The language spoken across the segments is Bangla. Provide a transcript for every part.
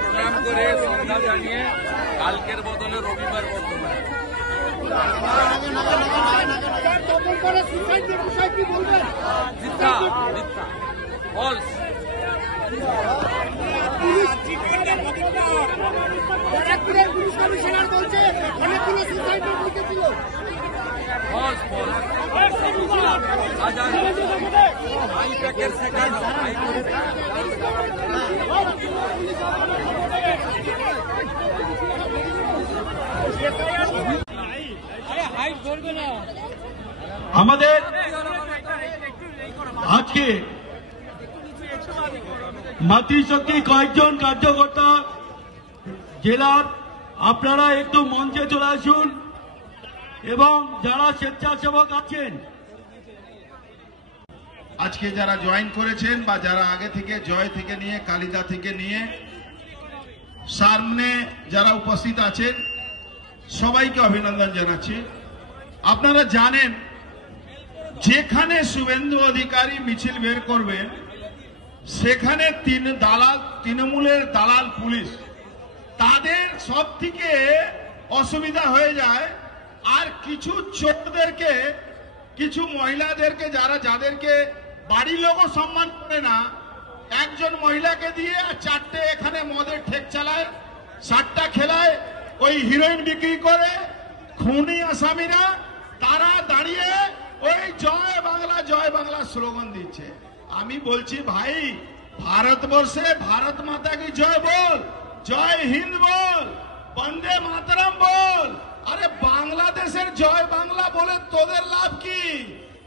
প্রণাম করে শ্রদ্ধা জানিয়ে কালকের বদলে রবিবার বর্তমানে আমাদের আজকে মাতৃশক্তি কয়েকজন কার্যকর্তা জেলার আপনারা একটু মঞ্চে চলে আসুন এবং যারা স্বেচ্ছাসেবক আছেন আজকে যারা জয়েন করেছেন বা যারা আগে থেকে জয় থেকে নিয়ে কালিদা থেকে নিয়ে সামনে যারা উপস্থিত আছেন সবাইকে অভিনন্দন জানাচ্ছি। আপনারা জানেন যেখানে শুভেন্দু অধিকারী মিছিল বের করবে সেখানে তৃণমূলের দালাল পুলিশ তাদের সব থেকে অসুবিধা হয়ে যায়। আর কিছু চোরদেরকে কিছু মহিলাদেরকে যাদেরকে বাড়ির লোকও সম্মান করে না, একজন মহিলাকে দিয়ে চারটে এখানে মদের ঠেক চালায়, 7টা খেলায়, ওই হিরোইন বিক্রি করে খুনি আসামিরা তারা দাঁড়িয়ে ওই জয় বাংলা স্লোগান দিচ্ছে। আমি বলছি ভাই, ভারতবর্ষে ভারত মাতা কি জয় বল, জয় হিন্দ বল, বন্দে মাতরম বল। আরে বাংলাদেশের জয় বাংলা বলে তোদের লাভ কি?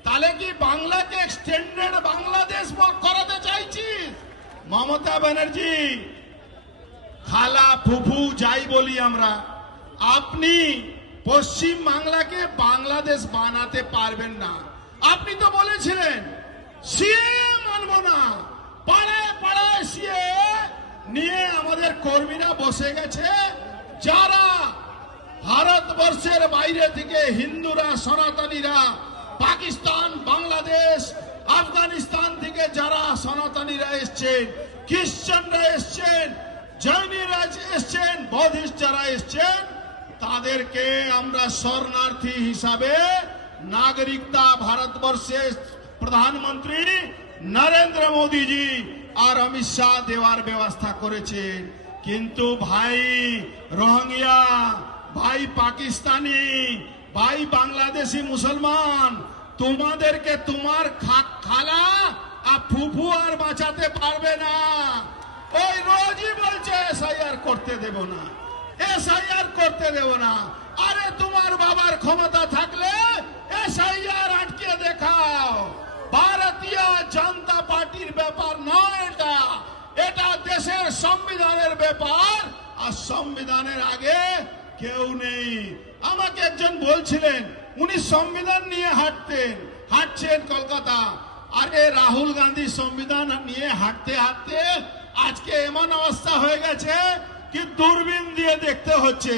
তাহলে কি বাংলাকে এক্সটেন্ডেড বাংলাদেশ করাতে চাইছিস? মমতা ব্যানার্জি, খালা ফুফু যাই বলি আমরা, আপনি পশ্চিম বাংলাকে বাংলাদেশ বানাতে পারবেন না। আপনি তো বলেছিলেন সিএ মানব না, পাড়ায় পাড়ায় সিএ নিয়ে আমাদের কর্মীরা বসে গেছে। যারা ভারতবর্ষের বাইরে থেকে হিন্দুরা, সনাতনীরা, পাকিস্তান, বাংলাদেশ, আফগানিস্তান থেকে যারা সনাতনীরা এসছেন, খ্রিস্টানরা এসছেন, জৈনীরা এসছেন, বৌদ্ধিস্ট যারা এসছেন, তাদেরকে আমরা শরণার্থী হিসাবে নাগরিকতা ভারতবর্ষের প্রধানমন্ত্রী নরেন্দ্র মোদীজি আর অমিত শাহ দেওয়ার ব্যবস্থা করেছেন। কিন্তু ভাই রোহিঙ্গা, ভাই পাকিস্তানি, ভাই বাংলাদেশি মুসলমান, তোমাদেরকে তোমার খালা আর ফুফু আর বাঁচাতে পারবে না। ওই রোজই বলছে এসআইআর করতে দেব না, এসআইআর করতে দেব না। আরে তোমার বাবার ক্ষমতা থাকলে এসআইআর আটকে দেখাও। ভারতীয় জনতা পার্টির ব্যাপার নয় এটা, এটা দেশের সংবিধানের ব্যাপার, আর সংবিধানের আগে কেউ নেই। আমাকে একজন বলছিলেন উনি সংবিধান নিয়ে হাঁটছেন কলকাতা, আরে রাহুল গান্ধী সংবিধান নিয়ে হাঁটতে হাঁটতে আজকে এমন অবস্থা হয়ে গেছে কি দূরবীন দিয়ে দেখতে হচ্ছে।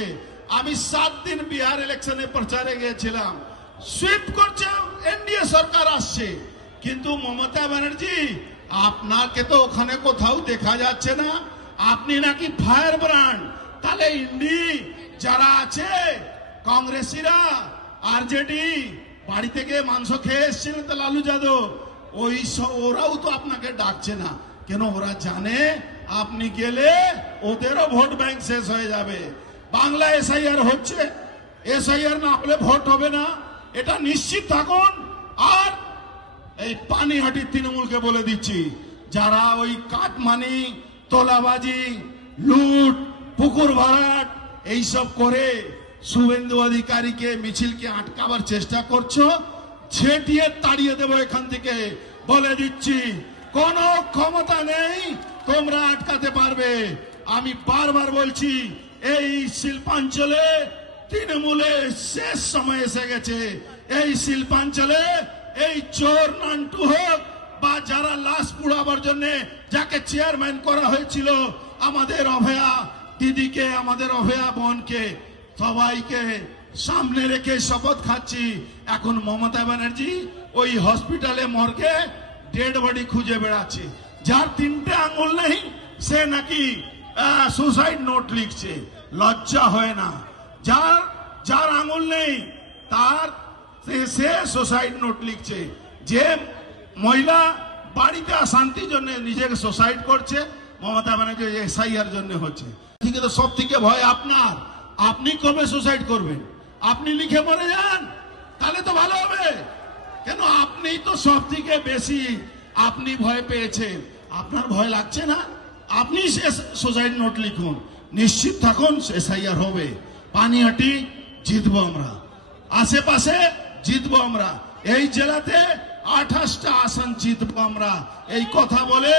আমি 7 দিন বিহার ইলেকশনে প্রচারে গিয়েছিলাম, সুইপ করছে এনডিএ সরকার আসছে, কিন্তু মমতা ব্যানার্জি আপনাকে তো ওখানে কোথাও দেখা যাচ্ছে না। আপনি নাকি ফায়ার ব্র্যান্ড। তাহলে ইন্ডি যারা আছে কংগ্রেসীরা, আরজেডি, বাড়ি থেকে মাংস খেয়ে এসেছিলেন তো লালু যাদব, ওরাও তো আপনাকে ডাকছে না কেন? ওরা জানে আপনি গেলে ওদেরও ভোট ব্যাংক শেষ হয়ে যাবে। বাংলা এসআইআর হচ্ছে, এসআইআর না হলে ভোট হবে না, এটা নিশ্চিত থাকুন। আর এই পানিহাটির তৃণমূলকে বলে দিচ্ছি, যারা ওই কাটমানি, তোলাবাজি, লুট, পুকুর ভরাট এইসব করে শুভেন্দু অধিকারীকে, মিছিলকে আটকাবার চেষ্টা করছো, ছেটিয়ে তাড়িয়ে দেবো এখান থেকে। বলে দিচ্ছি, কোনো ক্ষমতা নেই তোমরা আটকাতে পারবে। আমি বারবার বলছি, এই শিল্পাঞ্চলে তৃণমূলের শেষ সময় এসে গেছে। এই শিল্পাঞ্চলে এই চোর নান্টু হোক বা যারা লাশ পুড়াবার জন্য যাকে চেয়ারম্যান করা হয়েছিল, আমাদের অভয়া দিদিকে, আমাদের অভয়া বোনকে, সবাইকে সামনে রেখে শপথ খাচ্ছি। এখন মমতা ব্যানার্জি ওই হসপিটালে মর্গে ডেড বডি খুঁজে বেড়াচ্ছে। যার 3টে আঙুল নেই সে নাকি সুসাইড নোট লিখছে, লজ্জা হয় না? যার আঙুল নেই তার সে সুসাইড নোট লিখছে। যে মহিলা বাড়িতে শান্তির জন্য নিজেকে সুসাইড করছে, মমতা ব্যানার্জি এসআইআর জন্য হচ্ছে। ঠিক আছে, সব থেকে ভয় আপনার। আপনি কবে সুসাইড করবেন? আপনি লিখে মরে যান, তাহলে তো ভালো হবে। কেন? আপনি তো সব থেকে বেশি আপনি ভয় পেয়েছেন, আপনার ভয় লাগছে না? আপনি সুসাইড নোট লিখুন, নিশ্চিত থাকুন এসআইআর হবে। পানিহাটি জিতবো আমরা, আশেপাশে জিতবো আমরা, এই জেলাতে 28টা আসন জিতবো আমরা। এই কথা বলে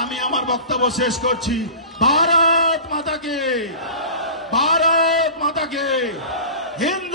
আমি আমার বক্তব্য শেষ করছি। ভারত মাতা কে, ভারত মাতা কে, হিন্দ